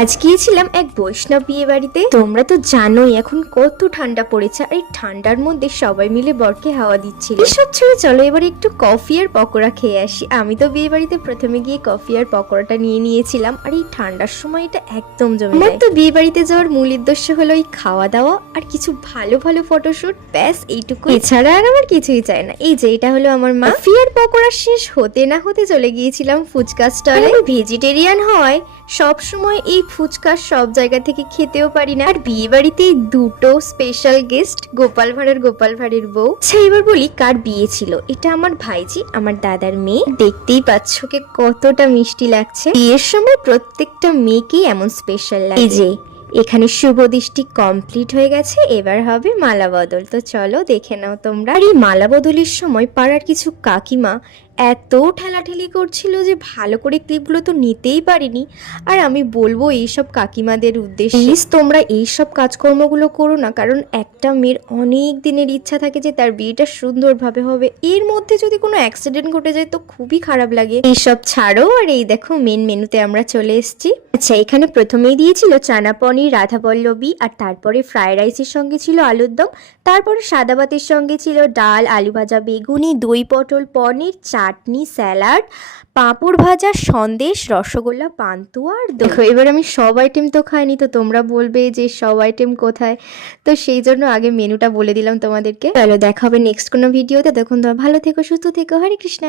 আজ গিয়েছিলাম এক বৈষ্ণব বিয়ে বাড়িতে। তোমরা তো জানোই এখন কত ঠান্ডা পড়েছে, আর এই ঠান্ডার মধ্যে সবাই মিলে বরকে হাওয়া দিচ্ছিল। এসব ছেড়ে চলো এবার একটু কফি আর পকোড়া খেয়ে আসি। আমি তো বিয়ে বাড়িতে প্রথমে গিয়ে কফি আর পকোড়াটা নিয়ে নিয়েছিলাম, আর এই ঠান্ডার সময় এটা একদম জমে যায়। আমার তো বিয়ে বাড়িতে যাওয়ার মূল উদ্দেশ্য হলো এই খাওয়া দাওয়া আর কিছু ভালো ভালো ফটোশুট, ব্যাস এইটুকু। এছাড়া আর আমার কিছুই চাই না। এই যে এটা হলো আমার মা। কফি আর পকোড়া শেষ হতে না হতে চলে গিয়েছিলাম ফুচকা স্টলে। ভেজিটেরিয়ান হয় সব সময় এই ফুচকা সব জায়গা থেকে খেতেও পারি না, আর বিয়ে বাড়িতে দুটো স্পেশাল গেস্ট, গোপাল ভাঁড়ের বউ। আচ্ছা এবার বলি কার বিয়ে ছিল। এটা আমার ভাইজি, আমার দাদার মেয়ে। দেখতেই পাচ্ছ কে কতটা মিষ্টি লাগছে। বিয়ের সময় প্রত্যেকটা মেয়েকেই এমন স্পেশাল লাগে। এই যে এখানে শুভ দৃষ্টি কমপ্লিট হয়ে গেছে, এবার হবে মালা বদল। তো চলো দেখে নাও তোমরা। আর এই মালা বদলের সময় পাড়ার কিছু কাকিমা এত ঠেলাঠেলি করছিল যে ভালো করে ক্লিপগুলো তো নিতেই পারিনি। আর আমি বলবো এইসব কাকিমাদের উদ্দেশ্যে, প্লিজ তোমরা এইসব কাজকর্মগুলো করো না, কারণ একটা মেয়ের অনেক দিনের ইচ্ছা থাকে যে তার বিয়েটা সুন্দরভাবে হবে, এর মধ্যে যদি কোনো অ্যাক্সিডেন্ট ঘটে যায় তো খুবই খারাপ লাগে। এইসব ছাড়ো। আর এই দেখো মেন মেনুতে আমরা চলে এসেছি। আচ্ছা এখানে প্রথমেই দিয়েছিল চানা পনির, রাধা পল্লবী, আর তারপরে ফ্রাইড রাইসের সঙ্গে ছিল আলুর দম, তারপরে সাদা ভাতের সঙ্গে ছিল ডাল, আলু ভাজা, বেগুনি, দই পটল, পনির, চাটনি, স্যালাড, পাঁপড় ভাজা, সন্দেশ, রসগোল্লা, পান্তুয়া আর দই। দেখো এবার আমি সব আইটেম তো খাইনি, তো তোমরা বলবে যে সব আইটেম কোথায়, তো সেই জন্য আগে মেনুটা বলে দিলাম তোমাদেরকে। চলো দেখা হবে নেক্সট কোনো ভিডিওতে। তখন তোমরা ভালো থেকো, সুস্থ থেকো। হরে কৃষ্ণ।